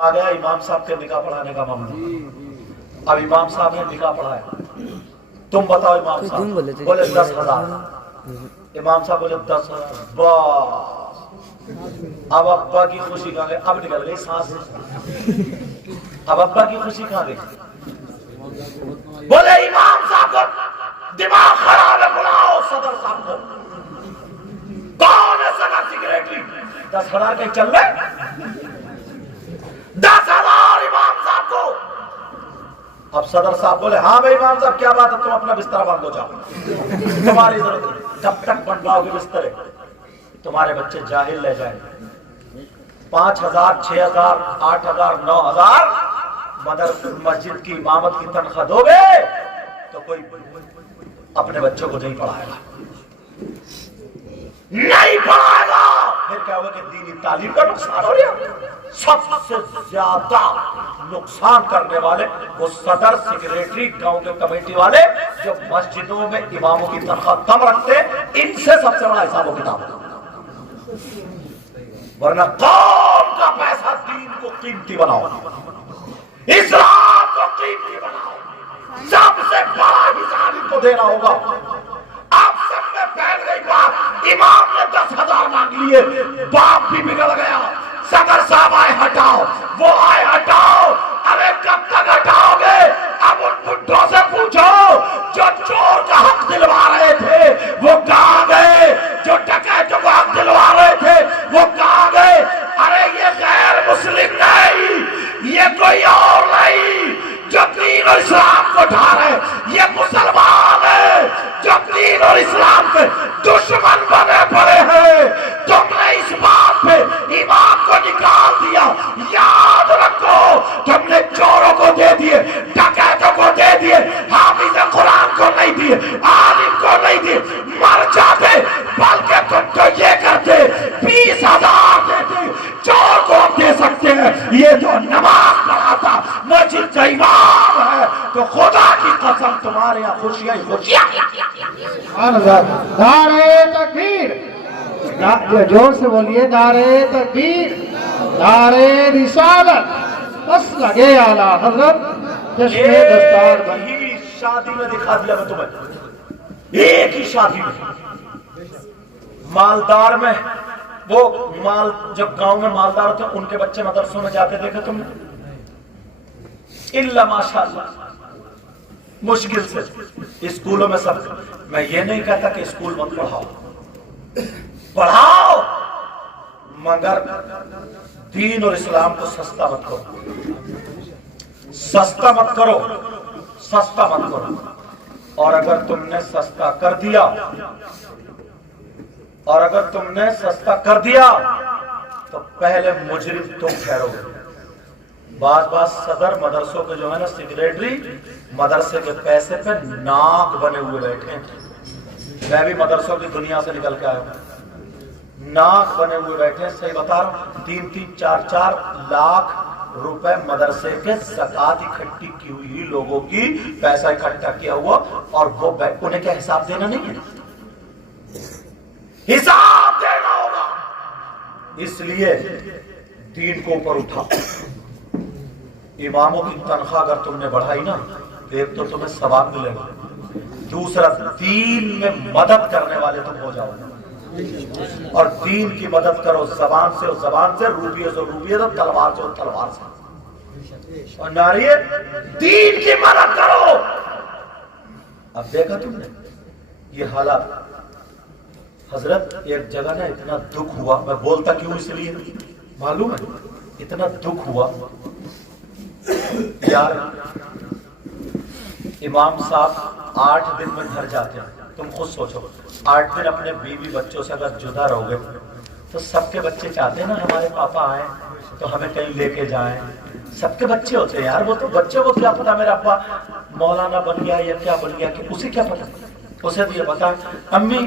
آ گیا امام صاحب کے نکاح پڑھانے کا معاملہ. اب امام صاحب نے نکاح پڑھایا. تم بتاؤ امام صاحب بولے 10,000. امام صاحب بولے 10,000. بس اب ابا کی خوشی کہاں گئی؟ اب نکل گئی سانس. اب ابا کی خوشی کہاں گئی؟ بولے امام صاحب کو دماغ خراب ہے، بلاؤ صدر صاحب کو. کون ہے صدر سیکریٹری؟ 10,000 کہیں چل رہے؟ 10,000 امام صاحب کو. اب صدر صاحب بولے ہاں بھائی امام صاحب کیا بات ہے، تم اپنا بستر باندھو جاؤ، تمہاری ضرورت ہے. جب تک بنواؤ گے بستر تمہارے بچے جاہل رہ جائیں گے. 5,000 6,000 8,000 9,000 مدر مسجد کی امامت کی تنخواہ دو گے تو کوئی اپنے بچوں کو نہیں پڑھائے گا، نہیں پڑھائے گا. پھر کیا ہوگا کہ دینی تعلیم کا نقصان ہو رہا. سب سے زیادہ نقصان کرنے والے وہ صدر سیکریٹری گاؤں کے کمیٹی والے جو مسجدوں میں اماموں کی تنخواہ کم رکھتے، ان سے سب سے بڑا حساب و کتاب. ورنہ قوم کا پیسہ دین کو قیمتی بناؤ، اسلام کو قیمتی بناؤ. سب سے بڑا حساب ان کو دینا ہوگا. آپ سب میں پھیل گئی بات، امام نے 10,000 مانگ لیے، باپ بھی بگڑ گیا. صدر صاحب آئے ہٹاؤ، وہ آئے ہٹاؤ. ارے کب تک ہٹاؤ گے؟ اب ان بڈھوں سے پوچھو جو چور کا حق دلوا رہے تھے وہ کہاں گئے؟ جو ڈکیتوں کا حق دلوا رہے تھے وہ کہاں گئے؟ ارے یہ غیر مسلم نہیں، یہ کوئی اور نہیں جو دین اور اسلام کو ڈھا رہے. یہ مسلمان ہے جو دین اور اسلام کے دشمن بنے پڑے ہیں. تم نے اس بات پہ امام کو نکال دیا. یاد رکھو تم نے چوروں کو دے دیے، ڈکیتوں کو دے دیے، حافظ قرآن کو نہیں دیے، عالم کو نہیں دیے. مر جاتے، بلکہ تم تو یہ کرتے 20,000 دیتے. چور کو ہم دے سکتے ہیں، یہ جو نماز پڑھاتا مسجد کا امام ہے تو خدا کی قسم تمہارے یہاں خوشیاں ہی خوشیاں. نعرہ تکبیر، جور سے بولیے نعرہ تکبیر، نعرہ رسالت. بس لگے اعلیٰ حضرت جشن دستار بنی. ایک ہی شادی میں دکھا دیا میں تمہیں، ایک ہی شادی میں. مالدار میں وہ مال جب گاؤں میں مالدار ہوتے ہیں ان کے بچے مدرسوں میں جاتے دیکھا تم نے؟ الا ماشاءاللہ مشکل سے. اسکولوں میں سب، میں یہ نہیں کہتا کہ اسکول مت پڑھاؤ، پڑھاؤ، مگر دین اور اسلام کو سستا مت کرو، سستا مت کرو، سستا مت کرو. اور اگر تم نے سستا کر دیا، اور اگر تم نے سستا کر دیا تو پہلے مجرم تم ٹھہرو گے. بعض صدر مدرسوں کے جو ہے نا سیکریٹری مدرسے کے پیسے پہ ناک بنے ہوئے بیٹھے ہیں. میں بھی مدرسوں کی دنیا سے نکل کے آیا ہوں. ناک بنے ہوئے بیٹھے ہیں. صحیح بتا رہا ہوں، 3-3 4-4 لاکھ روپے مدرسے کے زکات اکٹھی کی ہوئی لوگوں کی پیسہ اکٹھا کیا ہوا، اور وہ انہیں کیا حساب دینا نہیں ہے؟ حساب دینا ہوگا. اس لیے دین کو اوپر اٹھا. اماموں کی تنخواہ اگر تم نے بڑھائی نا تو ایک تو تمہیں ثواب ملے گا، دوسرا دین میں مدد کرنے والے تم ہو جاؤ. اور دین کی مدد کرو زبان سے، اور زبان سے، روپیے سے روپیے سے، تلوار سے اور تلوار سے. اور ناریے دین کی مدد کرو. اب دیکھا تم نے یہ حالات. حضرت ایک جگہ نا اتنا دکھ ہوا، میں بولتا کیوں اس لیے معلوم ہے، اتنا دکھ ہوا یار. امام صاحب 8 دن میں گھر جاتے ہیں. تم خود سوچو 8 دن اپنے بیوی بچوں سے اگر جدا رہو گے تو سب کے بچے چاہتے ہیں نا ہمارے پاپا آئیں تو ہمیں کہیں لے کے جائیں. سب کے بچے ہوتے ہیں یار. وہ تو بچے کو کیا پتا میرا ابا مولانا بن گیا یا کیا بن گیا، کہ اسے کیا پتا. اسے تو یہ پتا امی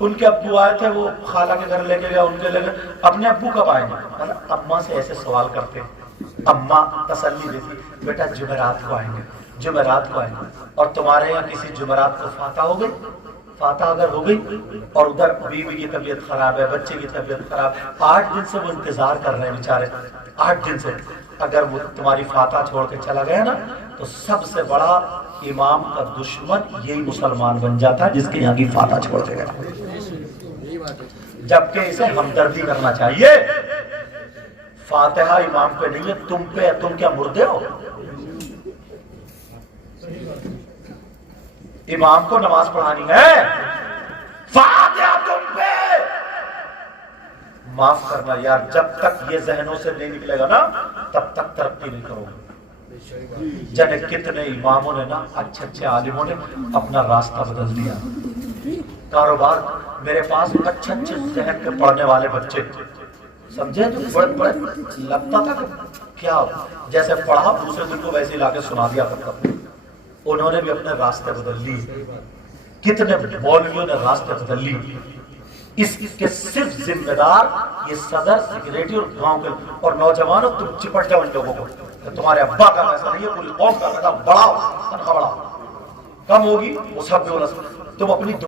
ان کے ابو آئے تھے، وہ خالہ کے گھر لے کے گیا، ان کے لے گئے. اپنے ابو کب آئیں گے؟ اماں سے ایسے سوال کرتے. اماں تسلی دیتی بیٹا جمعرات کو آئیں گے، جمعرات کو آئیں گے. اور تمہارے یہاں کسی جمعرات کو فاتح ہو گئی؟ فاتح اگر ہو گئی اور ادھر بیوی کی طبیعت خراب ہے، بچے کی طبیعت خراب، 8 دن سے وہ انتظار کر رہے ہیں بیچارے، 8 دن سے، اگر وہ تمہاری فاتح چھوڑ کے چلا گیا نا تو سب سے بڑا امام کا دشمن یہی مسلمان بن جاتا ہے جس کے یہاں کی فاتح چھوڑ کے گیا، جبکہ اسے ہمدردی کرنا چاہیے۔ فاتحہ امام پہ نہیں ہے، تم پہ ہے، تم کیا مردے ہو؟ امام کو نماز پڑھانی ہے، فاتحہ تم پہ۔ معاف کرنا یار، جب تک یہ ذہنوں سے نہیں نکلے گا نا تب تک ترقی نہیں کرو گے۔ جانے کتنے اماموں نے نا، اچھے اچھے عالموں نے اپنا راستہ بدل دیا۔ کاروبار، میرے پاس اچھے اچھے ذہن کے پڑھنے والے بچے سمجھے تو بڑے بڑے لگتا تھا کہ کیا جیسے پڑھا دوسرے دن کو ویسے لا کے سنا دیا کرتا، انہوں نے بھی اپنے راستے بدل لیے۔ کتنے مولویوں نے راستے بدل لی۔ اس کے صرف ذمہ دار یہ صدر، سیکریٹری اور گاؤں کے اور نوجوانوں، تم چپٹ جاؤ ان لوگوں کو کہ تمہارے ابا کا پیسہ نہیں ہے، پوری قوم کا پیسہ بڑھاؤ، تنخواہ بڑھاؤ، کم ہوگی وہ سب بھی تم اپنی